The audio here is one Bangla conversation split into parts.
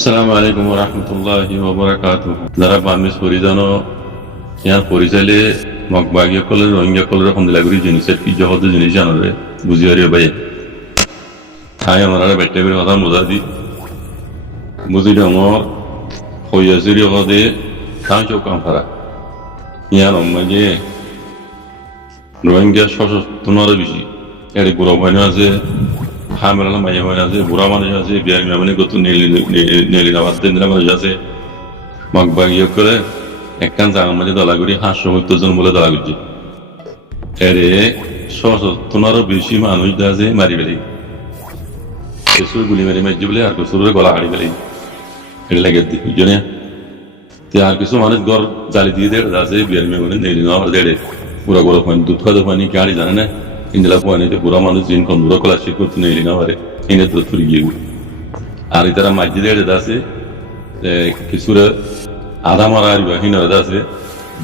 আসসালামু আলাইকুম ওয়া রাহমাতুল্লাহি ওয়া বারাকাতুহু। যারা বামিজ পরিজানো ইয়ার পরিচালে মগবাগিয়া কলে রোহিঙ্গা কলে রকমদিলাগুড়ি জিনিসের কি জহদ জিনিস জানরে বুঝিয়ারি ভাই হাই আমরা বেটে করে কথা বোঝা দি বুঝি ডর হইয়াছিরি হদে খান চৌকাম ফারা ইয়ার মাঝে রোহিঙ্গা সশস্ত্র বেশি এর গুরু ভাইনা আছে হামেলা মাইয়া ভাইনা আছে বুড়া মানুষ আছে বিয়ার মানে কত নেলি নামাজ দিন মানুষ আছে মগবাগিয়া করে একখান জায়গার মাঝে দলাগুড়ি 570 জন বলে দলা করছে এরে সশস্ত্রেরও বেশি মানুষ আছে মারি ফেলি কিছু গুলি মারি মারছে বলে আর কিছু গলা হাড়ি ফেলি এটা লাগে দি বুঝছো আর কিছু মানুষ ঘর জালি দিয়ে দেড় আছে বিয়ার মেয়ে নেলি নেওয়া দেড়ে পুরা গরম পানি দুধ খাওয়া পানি গাড়ি জানে না ইন্দিলা পানিতে পুরা মানুষ দিন কোন দূর কলা শিখ করতে নেলি না পারে এনে তো ছুরি গিয়ে আর তারা মাঝে দেড়ে আছে কিছুরে আধা মারা আর হিনরা আছে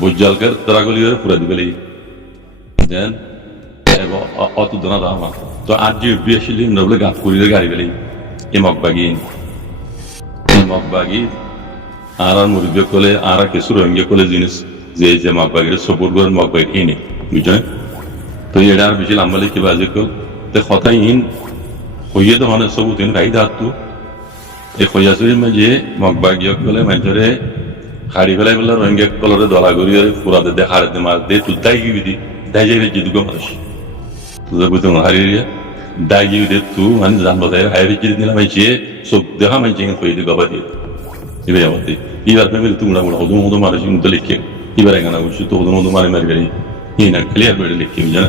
বুঝালকার তারা গলি পুরা দিবে দেন অত দোনা দামা তো আর যে বেশি বলে গাছ করিলে গাড়ি গেলেই এ মগবাগি আর মুরব্বী কলে আর কিছু রোহিঙ্গা কলে জিনিস যে মগবাগির সপোর্ট করে মগবাগি এনে বুঝলেন তো এটা আর বেশি লাম্বালি কি বাজে কল তো কথাই ইন হইয়ে তো মানে সবু দিন গাই দাঁতু এই হইয়াছুরির মাঝে মগবাগি কলে মাঝরে হাড়ি ফেলাই বলে রোহিঙ্গা কলরে দলা করি পুরাতে দেখাড়ে মার দে তুই দাই গিবি দি দাই যাবে যেটুকু মানুষ তুই বুঝতে হারিয়ে দাই গিয়ে দে তুই মানে জানবো তাই হাইরে চিড়ি দিলাম মাইছে সব দেখা মাইছে হয়ে দিয়ে গবা দিয়ে এবার আমাদের এবার ফ্যামিলি তোমরা হদম হদম মানুষ কিন্তু লিখে এবার এখানে বলছি তো হদম হদম মারি মারি বেড়ি এই না ক্লিয়ার করে লিখে বুঝে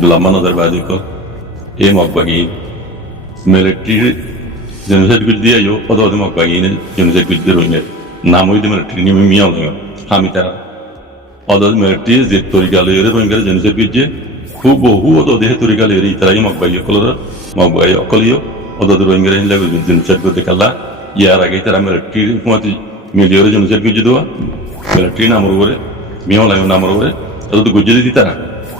দুলাম্মা নজর বাজি কর এই মগবাগি মিলিটারির জেনোসাইড গুজ দিয়ে যাও অত অত মগবাগি জেনোসাইড গুজ দিয়ে রইলে নাম হইতে মিলিটারি নিয়ে মিয়াও আমি তারা অত মিলিটারি যে তরিকা লইরে রোহিঙ্গা জেনোসাইড গুজে খুব বহু অত দেহে তরিকা লইরে তারাই মগবাগি অকলিও অত রোহিঙ্গা জেনোসাইড করতে কাল্লা ইয়ার আগে তারা মিলিটারি কুমাতি মিলিয়রে জেনোসাইড গুজে দেওয়া মিলিটারি নামর করে মিয়াও লাগে নামর করে অত গুজে দিতি তারা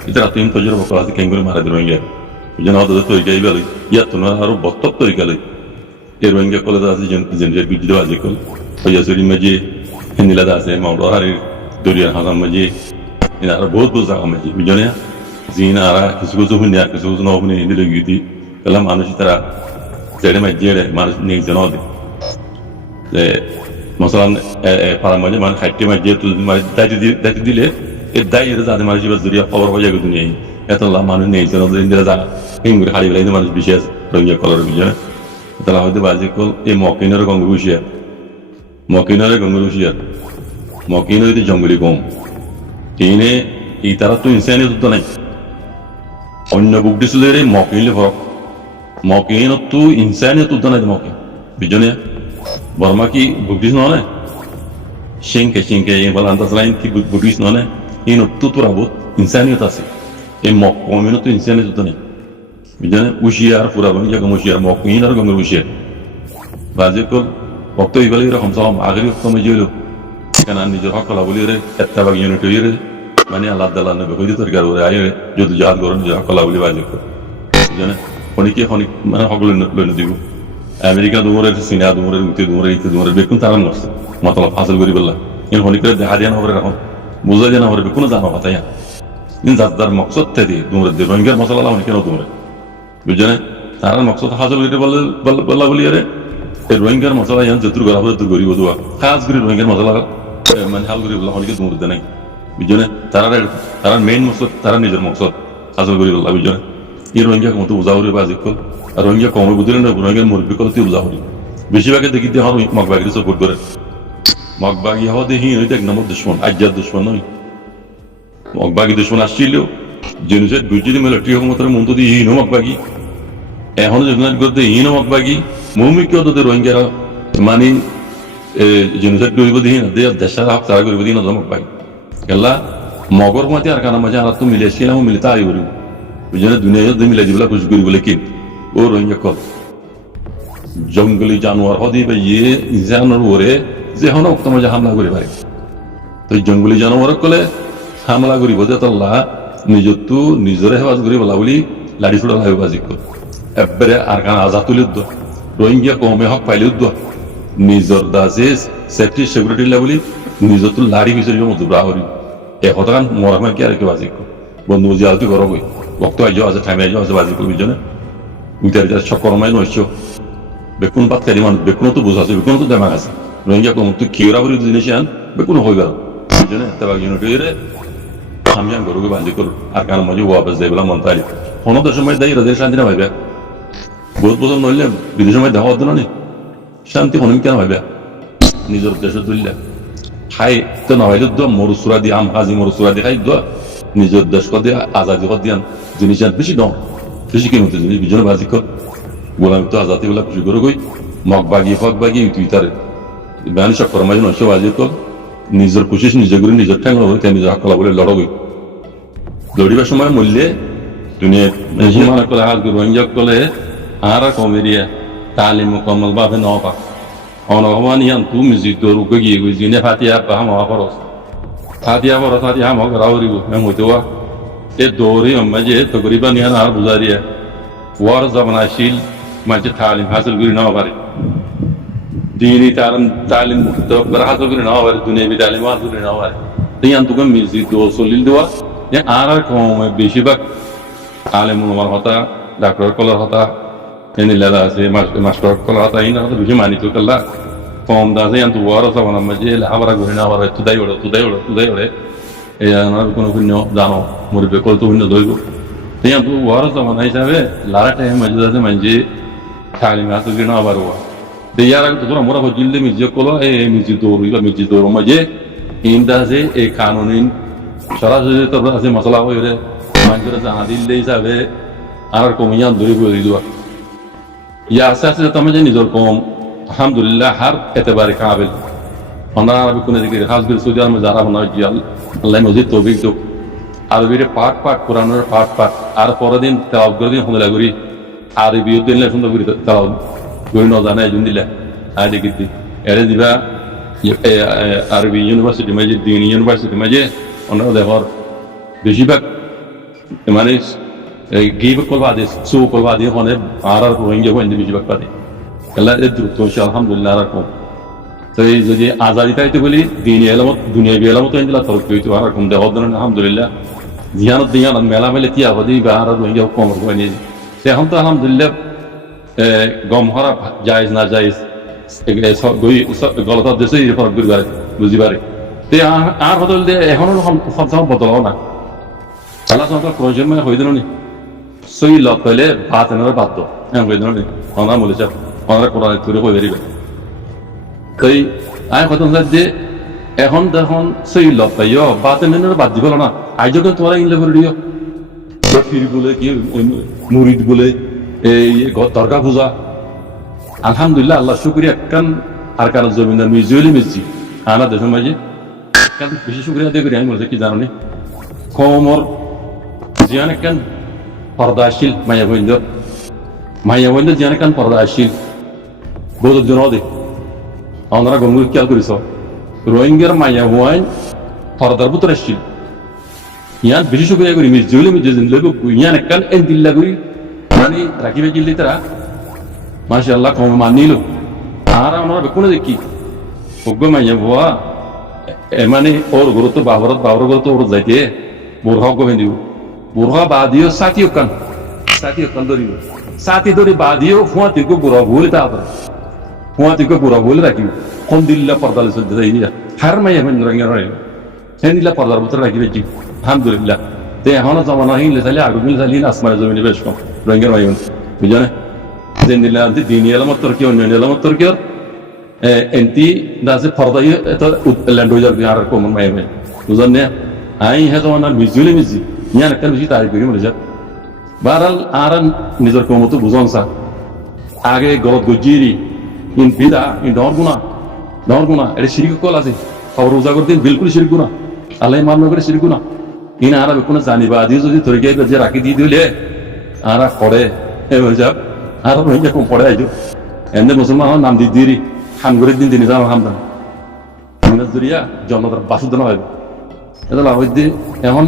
ইতারা তিন তজর বকল আছে কেন করে মারা দিল রোহিঙ্গা যেন অত তরিকা ইবালি ইয়ার তোমরা আরো বত্তর তরিকা লই এই রোহিঙ্গা কলে আছে জেনোসাইড গুজে দেওয়া আছে কল হইয়াছুরি মাঝে হিন্দিলাদা আছে মাউডাহারির দরিয়ার হাসান মাঝে আরো বহুত বহুত জায়গা মাঝে বুঝলে জিন আর কিছু কিছু শুনি আর কিছু কিছু নহুনি হিন্দি লেগে দিই তাহলে মানুষ তারা জেড়ে মাঝে মানুষ নিয়ে জন যে মশলান পাড়া মাঝে মানে খাইতে মাঝে দায়িত্ব দিলে এই দায়িত্ব যাতে মানুষ এবার জড়িয়ে খবর হয়ে যাবে দুনিয়ায় এত মানুষ নেই জন ইন্দিরা যা হিঙ্গুরে হারিয়ে ফেলাই মানুষ বিশেষ রোহিঙ্গা কলার বুঝলে তাহলে হয়তো বাজে কল এই মকিনের গঙ্গ বসিয়া মকিনারে গঙ্গল হুশিয়ার মকিন হইতে জঙ্গলি কম এইনে এই তারা তো ইনসানি যুদ্ধ নাই অন্য বুক দিছিল রে মকিনলে ফরক মকিন তো ইনসানি যুদ্ধ নাই মকিন বুঝনে বর্মা কি বুক দিস নয় সিংকে এই বল আন্দাজ লাইন কি বুক দিস নয় ইন তো তোরা বহুত ইনসানিয়ত আছে এই মকিন তো ইনসানি যুদ্ধ নাই বুঝনে হুশিয়ার পুরা বনি জায়গা হুশিয়ার মকিন আর গঙ্গল হুশিয়ার বাজে কল وقت يبالي رقم صام آخری وقت مجيلو كان عندي جرح كلا بولي ره اتباع يونيتي ره ماني الله دلنا نبغي ترجع ورا أيه جود جهاد قرن جرح كلا بولي باجي كر جانا خونيكي خونيك من حقول لون ديبو أمريكا دومره الصين دومره روسيا دومره إيطاليا دومره بيكون ترى نص ما طلب حاصل قريب الله إن خونيك ده هاديان هو رقم موزا جانا هو بيكون زانو فتايا إن زادر مقصود تدي دومره دي رنجر مسألة الله خونيك دومره بيجانا ترى مقصود حاصل قريب الله بولي ره রোহিঙ্গার মশলা ইয়ান যতুর গড়া হলে তুই গরিব দোয়া খাস করে রোহিঙ্গার মশলা মানে হাল গরিব হলিকে দূর দেয় নাই বুঝছো তারা মেইন মকসদ তারা নিজের মকসদ হাসল গরিব বুঝছো এই রোহিঙ্গা কমতো উজাহরি বা জিকল আর রোহিঙ্গা কমে বুঝলেন না রোহিঙ্গার মুরব্বী কল তুই উজাহরি বেশিরভাগে দেখি দিয়ে হওয়ার মগবাগির সাপোর্ট করে মগবাগি হওয়া দেখি ওইটা এক নম্বর দুশ্মন আজ্জার দুশ্মন নয় মগবাগি দুশ্মন আসছিল জেনুসাইড বুঝছি মিলিটারি ক্ষমতার মন্ত্র দিয়ে হীন মগবাগি এখনো জেনুসাইড করতে হীন মগবাগি মুমিক তো রোহিঙ্গারা মানে জেনোসাইড করিব দিই না দেশের হাফ তারা করিব দিই না জমক পাই কেলা মগর মতে আর কানা মাঝে আর তো মিলেছিলাম মিলিতা আই করিব বুঝলে দুনিয়া যদি মিলাই দিবলা খুশি করিব লেকিন ও রোহিঙ্গা কল জঙ্গলি জানোয়ার হদি বা ইয়ে জানোয়ার ওরে যে হন অক্ত মাঝে হামলা করে পারে তো জঙ্গলি জানোয়ার কলে হামলা করিব যে তল্লা নিজতো নিজরে হেফাজ করিব বলি লাড়ি ফুটা লাগবে বাজি কর এবারে আর কানা আজাদ তুলে রোহিঙ্গা কমে হক পাইলে নিজর দাসে সেফটি সিকিউরিটি লেভেলি নিজর তো লাড়ি বিচারিব মতো ব্রাহরি এ কথাখান মরামা কি আর কি বাজি বন্ধু বুঝি আলতি করো বই বক্ত আইজ আছে টাইম আইজ আছে বাজি করবি জনে উইটার চক্করমাই নইছ বেকুন পাত কারি মানুষ বেকুনো তো বুঝাছে বেকুনো তো দেমাগ আছে রোহিঙ্গা কম তুই কিউরা বলি জিনিস আন বেকুনো হয়ে গেল বুঝনে তেবাক ইউনিটিরে আমি গরুকে বাজি করো আর কারণ মাঝে ওয়াপস দেয় বলে মন তাই কোনো দেশের মধ্যে দেয় রাজের শান্তি না ভাইবে বহুত বছর নইলে বিদেশের মধ্যে দেখা হতো না শান্তি কোনো কেন ভাইবে নিজের দেশে তুললে খাই তো না হয় তো মরুসুরা দিয়ে আম হাজি মরুসুরা দিয়ে খাই তো নিজের দেশ দিয়ে আজাদি দিয়ান জিনিস বেশি দাম বেশি কিনতে জিনিস বিজনে বাজি কর গোলামি তো আজাদি গুলা খুশি করে গই মগ বাগি ফক বাগি তুই তারে বানি সব কর্মাই নষ্ট বাজি কর নিজের খুশি নিজে করে নিজের ঠ্যাং হবে তাই নিজের হাকলা বলে লড়বই লড়িবার সময় মূল্যে দুনিয়া মুসলমান কলে হাত রোহিঙ্গা কলে আর কমেরিয়া তালিম মুকম্মল ভাবে নপা অনগমান ইয়ান তু মিউজিক দরু গগি জিনে ফাতিয়া বাহাম আফরস ফাতিয়া ফরস ফাতিয়া মগ রাউরিব মেমুতোয়া এ দৌরি মাঝে তকরিবান ইয়ান আর বুজারিয়া ওয়ার জামানাশীল মাঝে তালিম হাসিল করি না পারে دینی تعلیم بر حسب کری نهاری دنیوی تعلیم حاصل کری نهاری دیگه تو کم میزی دو سولیل دوا یه آرای کام بیشی بک عالم نمار هتا دکتر کلر هتا این لیلا است ماستر کلر هتا این هتا بیشی مانی تو کلا کام دازه یان تو وارا سوانم مجه لحاورا گوری نهاری تو دایوره یا نهار کنو کنیو دانو موری بکول تو کنیو دویگو دیگه تو وارا سوانم ایشابه لارت ہے مجه دازه منجه تعلیم حاصل کری نهاری وا دیگه تو تو مرا خودیل میزی کلا میزی دوری و میزی دورو مجه این دازه قانونین شرایط تو دازه مسئله هویره منجر زنادیل دیسابه آر کومیان دوری بودی دوا یا اساس تمجه نیزور کوم الحمدلله هر اعتبار قابل আমরা আরবি কোন দিকে খাস করে সৌদি আরবে যারা মনে হয় জিয়াল আল্লাহ মজিদ তৌফিক দাও আরবির পাঠ কোরআনের পাঠ আর পরের দিন তেলাওয়াত করে দিন হলে করি আরবি দিলে সুন্দর করে তেলাওয়াত করি না জানা এই দিলে আই দেখিতি এর দিবা আরবি ইউনিভার্সিটি মাঝে দিন ইউনিভার্সিটি মাঝে অন্য দেখর বেশিরভাগ মানে গিভ করবা দে সু করবা দিয়ে ওখানে আর রোহিঙ্গা বন্ধু বেশিরভাগ পাবে আল্লাহ এর দ্রুত আলহামদুলিল্লাহ রাখো তো এই যদি আজাদি তাইতে বলি দিন এলামত দুনিয়া এলামত ইনদিলা তরক্কি হইতো আর কম দেহ দন আলহামদুলিল্লাহ জিয়ানত মেলা মেলে তিয়া হদি বা আর রোহিঙ্গা কম হয়নি সে এখন তো আলহামদুলিল্লাহ গম হরা জায়েজ না জায়েজ গলত দেশে ফরক করি পারে বুঝি পারে তে আর বদল দিয়ে এখনো সব বদলাও না আল্লাহ তোমার প্রয়োজন মানে হয়ে দিল নি সই লক হইলে ভাত এনার বাধ্য হ্যাঁ হয়ে দিল নি অনা বলেছে অনারা কোরআন তুলে হয়ে বেরিবে তাই আমি কথা যে এখন দেখুন সই লক পাইও ভাত এনার বাদ দিব না আই যখন তোরা ইনলে করে দিও ফির বলে কি মুরিদ বলে এই দরগা পূজা আলহামদুলিল্লাহ আল্লাহ শুক্রিয়া একখান আর কারণ জমিদার মিউজিয়ালি মিসছি আনা দেশের মাঝে বেশি শুক্রিয়া দিয়ে করি আমি বলছি কি জানো নি কমর জিয়ান একখান পর্দাশীল মায়া বন্ধ জিয়ান একখান পর্দাশীল বহুত জন দে আমরা গঙ্গুর খেয়াল করিস রোহিঙ্গার মায়া হওয়াই পর্দার ভিতরে আসছিল ইয়ান বেশি শুক্রিয়া করি মিউজিয়ালি ইয়ান একখান এন দিল্লা করি মানে রাখিবে জিল্লি তারা মাশাআল্লাহ কম মানিল আর আমরা বেকুনে দেখি অজ্ঞ মাইয়া ভুয়া মানে ওর গুরুত্ব বাবর গুরুত্ব ওর যাইতে বুরহা কমে দিব বুরহা বাদিও সাথী কান ধরিব সাথী ধরি বাদিও ফুয়াতিকে বুড়া ভুলে তারপরে ফুয়াতিকে বুড়া ভুলে রাখিব কোন দিল্লা পর্দালে চলতে যাই হার মাইয়া মেন রঙে রঙে সেন দিল্লা পর্দার ভিতরে রাখিবে জি আলহামদুলিল্লাহ তে এখনো জমানা হইলে তাহলে আগুন চালিয়ে আসমানে জমিনে বেশ কম রঙের মাইন বুঝলে দিল্লা দিনী এলামত তরকি অন্যান্য এলামত তরকি এনতি দাসে ফরদাই এটা ল্যান্ড হয়ে যাবে আর কমন মাই মাই বুঝলেন না আই হে জমানা মিজুলি মিজি ইয়ান একটা বেশি তারিখ করি মরে যা বারাল আর নিজের কমতো বুঝন সা আগে গলত গজিরি ইন বিদা ইন ডরগুনা এটা শিরিক কল আছে খবর উজাগর দিন বিলকুল শিরিক গুনা আল্লাহ মান করে শিরিক গুনা ইন আর কোনো জানিবা দিয়ে যদি তরিকে যে রাখি দিয়ে দিলে আর করে এবার যাব আর রোহিঙ্গা কম পড়ে আইতো এনে মুসলমান নাম দি দিরি হামগুরের দিন দিনে যাওয়া হামদান মিনাজ দরিয়া জন্নতার বাসুদান হবে এটা লাভ হইতে এখন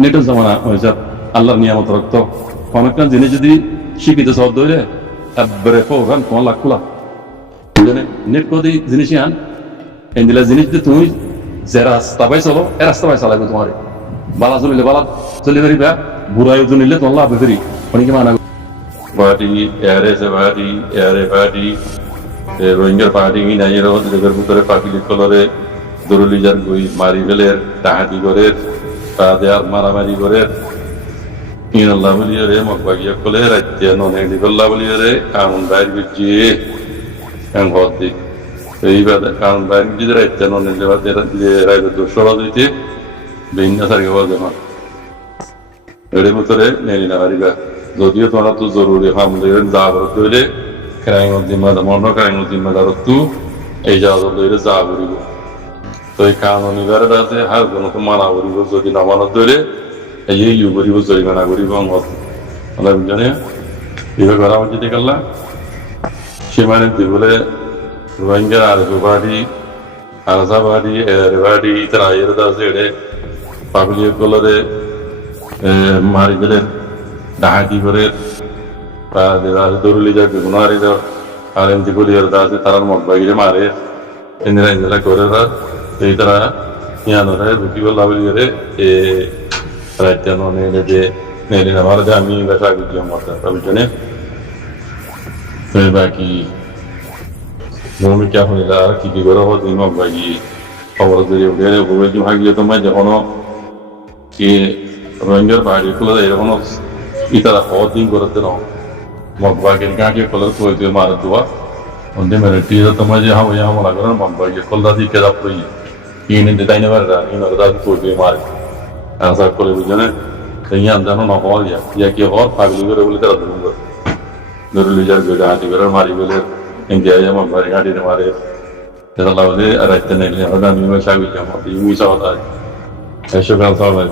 নেটের জমানা হয়েছে আল্লাহর নিয়ামত রক্ত অনেকটা জিনিস যদি শিখিতে সব ধরে একবারে ফোরান তোমার লাখ খোলা বুঝলেন নেট কদি জিনিসই আন এন্দিলা জিনিস দিয়ে তুমি যে রাস্তা পাই চলো এ রাস্তা পাই চালাইবো তোমার বালা চলিলে বালা চলি পারিবা বুড়াই চলিলে তোমার লাভ ফেরি অনেকে মানা পার্টি এয়ারে সে পার্টি এয়ারে পার্টি রোহিঙ্গার পার্টি নাইয়ের দেশের ভিতরে পাখিলি কলরে দরুলি যার গই মারি ফেলের ডাহাতি করে তা দেয়ার মারামারি করে ইনাল্লাহ বলিয়ে রে মকবাগিয়া কলে রাজ্যে ননে দিগল্লাহ বলিয়ে রে কামন বাইর বিজিয়ে ঘর দিক এইবার কারণ বাইরে যদি রাজ্যে ননে যে রাজ্যের দোষরা দিতে ভিন্ন সারিকে বলবে না এর ভিতরে নেই না পারিবা যদিও তোমার তো জরুরি হামলের জাবর তৈলে ক্রাইম জিম্মাদার মনে ক্রাইম জিম্মাদার তু এই যাওয়া তৈলে যা করিব তো এই কানুনি বেড়ে আছে হার কোনো তো মানা করিব যদি না মানা তৈলে এই ইউ করিব জরিমানা করিব বুঝনে এভাবে করা উচিত গেল সে মানে বলে রোহিঙ্গার আর পার্টি আরসা পার্টি এর পার্টি তারা এর আছে এড়ে পাবলিক কলরে মারি গেলেন ডাহাতি করে দরুলি যাক গুণারি আর এমতি গলিয়ার আছে তারার মগবাগিরে মারে এনরা এনরা করে এই তারা ইয়ানরে বুকি বলা বলিয়ে এ রাইতে ননে যে নেলে না মারে আমি বেশা গুজি মত বুঝনে তো বাকি ভূমিকা হইলা আর কি করে হবো দিন মগবাগি খবর দিয়ে উঠে ভূমিকা ভাগিয়ে তোমায় যখন কি রোহিঙ্গার বাড়ি খুলে এরকম ইতারা দিন করতে নাও মগবাগের গাঁকে কলার করে মারা দেওয়া onde meriti da তোমায় যে হাওয়া হাওয়া করার মগবাগে কলদা দিয়ে কেদা পড়ি ইনে দেয় না বাররা ইনে দাদ করে মারে আসা করে বুঝনে সেই আন্দানো না হওয়া ইয়া কি হওয়ার পাগলি করে বলে তারা দুম করে দরুলি যার গড়া হাতি করে মারি বলে ইন্ডিয়া মগবাগে গাড়ি মারে তারা লাউদে আর রাইতে নেই হদা আমি সাগি জামা ইউমি সাওতা এসব গাল সাওয়া